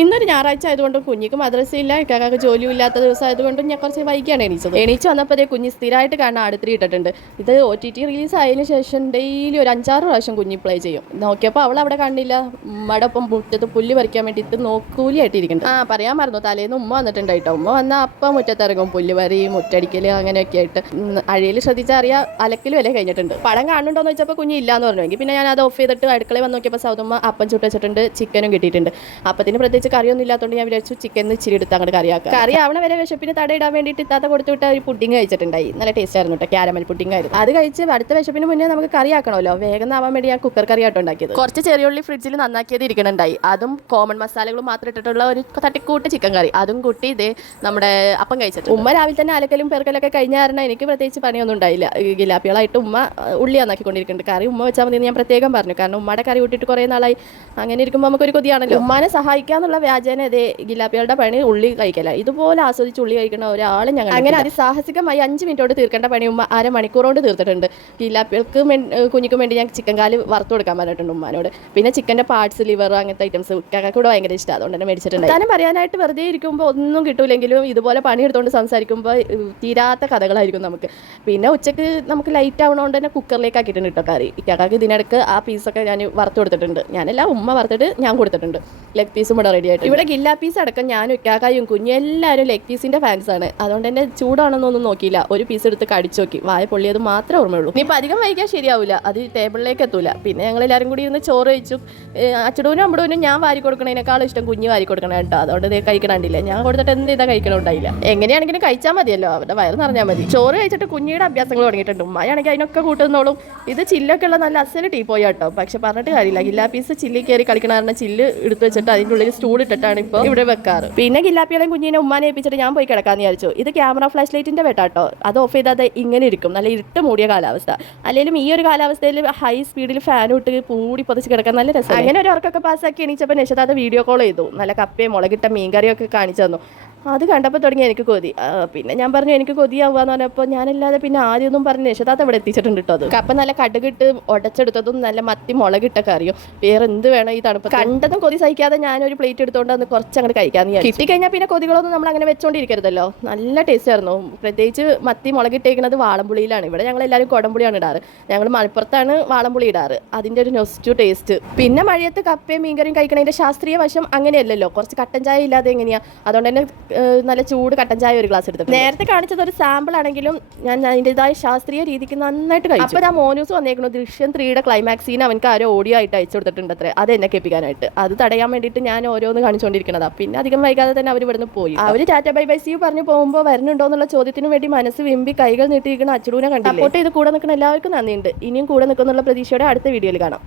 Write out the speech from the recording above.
ഇന്നൊരു ഞായറാഴ്ച ആയതുകൊണ്ടും കുഞ്ഞിക്ക് മദ്രസയില്ല, ഇക്കാക്ക് ജോലിയും ഇല്ലാത്ത ദിവസം ആയതുകൊണ്ടും ഞാൻ കുറച്ച് വൈകിയാണ് എണീച്ച് വന്നപ്പോൾ കുഞ്ഞ് സ്ഥിരമായിട്ട് കാണാൻ അടുത്തിരി ഇട്ടിട്ടുണ്ട്. ഇത് OTT റിലീസ് ആയതിനു ശേഷം ഡെയിലി ഒരു 5-6 പ്രാവശ്യം കുഞ്ഞി പ്ലേ ചെയ്യും. നോക്കിയപ്പോൾ അവൾ അവിടെ കണ്ടില്ല. ഉമ്മയുടെ ഒപ്പം മുറ്റത്ത് പുല്ല് പറിക്കാൻ വേണ്ടിയിട്ട് നോക്കൂലിയായിട്ടിരിക്കുന്നുണ്ട്. പറയാൻ മറന്നു, തലേന്ന് ഉമ്മ വന്നിട്ടുണ്ടായിട്ടോ. ഉമ്മ വന്നാൽ അപ്പം മുറ്റത്തിറങ്ങും, പുല്ല് പറി, മുറ്റടിക്കൽ അങ്ങനെയൊക്കെ ആയിട്ട്. അഴയിൽ ശ്രദ്ധിച്ചറിയാം അലക്കൽ വരെ കഴിഞ്ഞിട്ടുണ്ട്. പടം കാണുന്നുണ്ടോ എന്ന് വെച്ചപ്പോൾ കുഞ്ഞ് ഇല്ലാന്ന് പറഞ്ഞു. എങ്കിൽ പിന്നെ ഞാൻ അത് ഓഫ് ചെയ്തിട്ട് അടുക്കളയിൽ വന്ന് നോക്കിയപ്പോൾ സൗദമ്മ അപ്പം ചുട്ട് വെച്ചിട്ടുണ്ട്, ചിക്കനും കിട്ടിയിട്ടുണ്ട്. അപ്പത്തിന് പ്രത്യേകിച്ച് കറിയൊന്നും ഇല്ലാത്തതുകൊണ്ട് ഞാൻ വിചാരിച്ചു ചിക്കൻ ഇച്ചിരി എടുത്ത് അങ്ങോട്ട് കറിയാക്കാം. കറി ആവണ വരെ വിശപ്പിന് തടയിടാൻ വേണ്ടിയിട്ട് ഇത്താത്ത കൊടുത്തു വിട്ട ഒരു പുഡിങ് കഴിച്ചിട്ടുണ്ടായി. നല്ല ടേസ്റ്റ് ആയിരുന്നു കേട്ടോ, ക്യാരമൽ പുഡിങ് ആയിരുന്നു. അത് കഴിച്ച് അടുത്ത വിശപ്പിന് മുന്നേ നമുക്ക് കറിയാക്കണമല്ലോ, വേഗം ആവാൻ വേണ്ടി ഞാൻ കുക്കർ കറിയാട്ടോ ഉണ്ടാക്കിയത്. കുറച്ച് ചെറിയുള്ളി ഫ്രിഡ്ജിൽ നന്നാക്കിയത് ഇരിക്കണുണ്ടായി. അതും കോമൺ മസാലകളും മാത്രം ഇട്ടിട്ടുള്ള ഒരു തട്ടിക്കൂട്ട് ചിക്കൻ കറി, അതും കൂട്ടി ഇതേ നമ്മുടെ അപ്പം കഴിച്ചിട്ട്. ഉമ്മ രാവിലെ തന്നെ അലക്കലും പെറുക്കലൊക്കെ കഴിഞ്ഞ കാരണം എനിക്ക് പ്രത്യേകിച്ച് പണിയൊന്നും ഉണ്ടായില്ല. ഗിലാപ്പികളായിട്ട് ഉമ്മ ഉള്ളി നന്നാക്കിക്കൊണ്ടിരിക്കുന്നുണ്ട്. കറി ഉമ്മ വെച്ചാൽ മതി ഞാൻ പ്രത്യേകം പറഞ്ഞു, കാരണം ഉമ്മയുടെ കറി കൂട്ടിയിട്ട് കുറേ നാളായി. അങ്ങനെ ഇരിക്കുമ്പോൾ നമുക്കൊരു കൊതിയാണല്ലോ. ഉമ്മാനെ സഹായിക്കാന്നുള്ള വ്യാജേന ഇതേ ഗിലാപ്പികളുടെ പണി ഉള്ളി കഴിക്കല. ഇതുപോലെ ആസ്വദിച്ച് ഉള്ളി കഴിക്കുന്ന ഒരാൾ ഞങ്ങൾ അങ്ങനെ അതിസാഹസികമായി 5 മിനിറ്റോട് തീർക്കേണ്ട പണി ഉമ്മ അരമണിക്കൂറോട് തീർത്തിട്ടുണ്ട്. ഗിലാപ്പികൾക്ക് കുഞ്ഞിക്കും വേണ്ടി ഞാൻ ചിക്കൻ കാല് വറുത്ത് കൊടുക്കാൻ പറഞ്ഞിട്ടുണ്ട് ഉമ്മാനോട്. പിന്നെ ചിക്കൻ്റെ പാർട്സ്, ലിവർ, അങ്ങനത്തെ ഐറ്റംസ് കൂടെ ഭയങ്കര ഇഷ്ടമാണ്, അതുകൊണ്ട് തന്നെ മേടിച്ചിട്ടുണ്ട്. ഞാനും പറയാനായിട്ട് വെറുതെ ഇരിക്കുമ്പോൾ ഒന്നും കിട്ടൂലെങ്കിലും ഇതുപോലെ പണിയെടുത്തുകൊണ്ട് സംസാരിക്കുമ്പോൾ തീരാത്ത കഥകളായിരിക്കും നമുക്ക്. പിന്നെ ഉച്ചക്ക് നമുക്ക് ലൈറ്റ് ആവണോണ്ട് തന്നെ കുക്കറിലേക്ക് ആക്കിയിട്ടുണ്ട് കേട്ടോ കറി. ഇക്കാക്ക് ഇതിനിടക്ക് ആ പീസൊക്കെ ഞാൻ വറുത്ത് കൊടുത്തിട്ടുണ്ട്. ഞാനല്ല, ഉമ്മ വറുത്തിട്ട് ഞാൻ കൊടുത്തിട്ടുണ്ട്. ലെഗ് പീസും ഇവിടെ റെഡി ആയിട്ട്. ഇവിടെ ഗില്ലാ പീസ് അടക്കം ഞാനും ഇക്കാക്കായും കുഞ്ഞും എല്ലാവരും ലെഗ് പീസിൻ്റെ ഫാൻസാണ്. അതുകൊണ്ട് തന്നെ ചൂടാണെന്നൊന്നും നോക്കിയില്ല, ഒരു പീസ് എടുത്ത് കടിച്ചു നോക്കി. വായ പൊള്ളിയത് മാത്രമേ ഓർമ്മയുള്ളൂ. ഇനിയിപ്പോൾ അധികം വൈകിയാൽ ശരിയാവില്ല, അത് ടേബിളിലേക്ക് എത്തൂല. പിന്നെ ഞങ്ങളെല്ലാവരും കൂടി ഇരുന്ന് ചോറ് കഴിച്ചു. അച്ചടൂനും അമ്പടൂനും ഞാൻ വാരി കൊടുക്കണതിനേക്കാളും ഇഷ്ടം കുഞ്ഞ് വാരി കൊടുക്കണം കേട്ടോ. അതുകൊണ്ട് ഇത് കഴിക്കണില്ല, ഞാൻ കൊടുത്തിട്ട് എന്ത് ചെയ്താൽ കഴിക്കണമുണ്ടായില്ല. എങ്ങനെയാണെങ്കിലും കഴിച്ചാൽ മതിയല്ലോ, അവരുടെ വയറ് നിറഞ്ഞാൽ മതി. ചോറ് കഴിച്ചിട്ട് കുഞ്ഞിയുടെ അഭ്യാസങ്ങൾ തുടങ്ങിയിട്ടുണ്ട്. ഉമ്മയാണെങ്കിൽ അതിനൊക്കെ കൂട്ടുന്നോളും. ഇത് ചില്ലൊക്കെ ഉള്ള നല്ല അസല് ടീ പോയി കേട്ടോ. പക്ഷെ പറഞ്ഞിട്ട് കാര്യമില്ല, ഗില്ലാ പീസ് ചില്ലി കയറി കളിക്കണ കാരണം ചില്ല് എടുത്ത് വെച്ചിട്ട് അതിൻ്റെ ഉള്ളിൽ സ്റ്റൂൾ ഇട്ടിട്ടാണ് ഇപ്പോൾ ഇവിടെ വെക്കാറ്. പിന്നെ ഗില്ലാപ്പികളെയും കുഞ്ഞിനെ ഉമ്മാനെ ഏൽപ്പിച്ചിട്ട് ഞാൻ പോയി കിടക്കാന്ന് വിചാരിച്ചു. ഇത് ക്യാമറ ഫ്ലാഷ് ലൈറ്റിൻ്റെ വെട്ടാട്ടോ, അത് ഓഫ് ചെയ്താൽ ഇങ്ങനെ ഇരിക്കും, നല്ല ഇരുട്ട് മൂടിയ കാലാവസ്ഥ. അല്ലെങ്കിലും ഈ ഒരു കാലാവസ്ഥയിൽ ഹൈ സ്പീഡിൽ ഫാൻ ഇട്ട് പൂടി പൊതിച്ച് കിടക്കാൻ നല്ല രസം. അങ്ങനെ ഒരു ഉറക്കൊക്കെ പാസ്സാക്കി എണീച്ചപ്പോൾ നിഷതാത്ത വീഡിയോ കോൾ ചെയ്തു. നല്ല കപ്പയും മുളകിട്ട മീൻകറിയൊക്കെ കാണിച്ചു തന്നു. അത് കണ്ടപ്പോൾ തുടങ്ങി എനിക്ക് കൊതി. പിന്നെ ഞാൻ പറഞ്ഞു എനിക്ക് കൊതിയാവുകയെന്ന് പറഞ്ഞപ്പോൾ ഞാനല്ലാതെ പിന്നെ ആദ്യമൊന്നും പറഞ്ഞ് നിഷതാത്ത ഇവിടെ എത്തിച്ചിട്ടുണ്ട് കേട്ടോ. അത് കപ്പ നല്ല കടുകിട്ട് ഉടച്ചെടുത്തതും നല്ല മത്തി മുളകിട്ട കറിയും. വേറെ എന്ത് വേണം ഈ തണുപ്പ്. കണ്ടതും കൊതി സഹിക്കാതെ ഞാനൊരു പ്ലേറ്റ് എടുത്തുകൊണ്ട് അന്ന് കുറച്ച് അങ്ങോട്ട് കഴിക്കാമെന്ന് വിചാരിച്ചു. കിട്ടിക്കഴിഞ്ഞാൽ പിന്നെ കൊതികളൊന്നും നമ്മൾ അങ്ങനെ വെച്ചോണ്ടിരിക്കരുതല്ലോ. നല്ല ടേസ്റ്റ് ആയിരുന്നു. പ്രത്യേകിച്ച് മത്തി മുളകിട്ടേക്കുന്നത് വാളംപുളിയിലാണ്. ഇവിടെ ഞങ്ങളെല്ലാവരും കുടംപുളിയാണ് ഇടാറ്. ഞങ്ങൾ മലപ്പുറത്താണ് വാളംപുളി ഇടാറ്. അതിൻ്റെ ഒരു നൊസ്റ്റു ടേസ്റ്റ്. പിന്നെ മഴയത്ത് കപ്പയും മീൻകറിയും കഴിക്കണതിൻ്റെ ശാസ്ത്രീയ വശം അങ്ങനെയല്ലല്ലോ, കുറച്ച് കട്ടൻ ചായ ഇല്ലാതെ എങ്ങനെയാണ്. അതുകൊണ്ട് തന്നെ നല്ല ചൂട് കട്ടൻ ചായ ഒരു ഗ്ലാസ് എടുത്തു. നേരത്തെ കാണിച്ചത് ഒരു സാമ്പിൾ ആണെങ്കിലും ഞാൻ അതിൻ്റെതായ ശാസ്ത്രീയ രീതിക്ക് നന്നായിട്ട് കഴിച്ചു. അപ്പോൾ ആ മോനൂസ് വന്നേക്കുന്നു. ദൃശ്യം 3യുടെ ക്ലൈമാക്സ് സീൻ അവനക്ക് ആരോ ഓഡിയോ ആയിട്ട് അയച്ചു കൊടുത്തിട്ടുണ്ട് അത്രേ, അത് എന്നെ കേൾപ്പിക്കാനായിട്ട്. അത് തടയാൻ വേണ്ടിയിട്ട് ഞാൻ ഓരോന്ന് കാണിച്ചുകൊണ്ടിരിക്കുന്നതാണ്. പിന്നെ അധികം വൈകാതെ തന്നെ അവർ ഇവിടുന്ന് പോയി. അവർ ടാറ്റ ബൈ ബൈ സീ പറഞ്ഞു പോകുമ്പോൾ വരുന്നുണ്ടോ എന്നുള്ള ചോദ്യത്തിന് വേണ്ടി മനസ്സ് വിമ്പി കൈകൾ നീട്ടിയിരിക്കുന്ന അച്ചടൂനെ കണ്ടില്ലേ. സപ്പോർട്ട് ചെയ്ത് കൂടെ നിൽക്കുന്ന എല്ലാവർക്കും നന്ദിയുണ്ട്. ഇനിയും കൂടെ നിൽക്കുന്നുള്ള പ്രതീക്ഷയോടെ അടുത്ത വീഡിയോയിൽ കാണാം.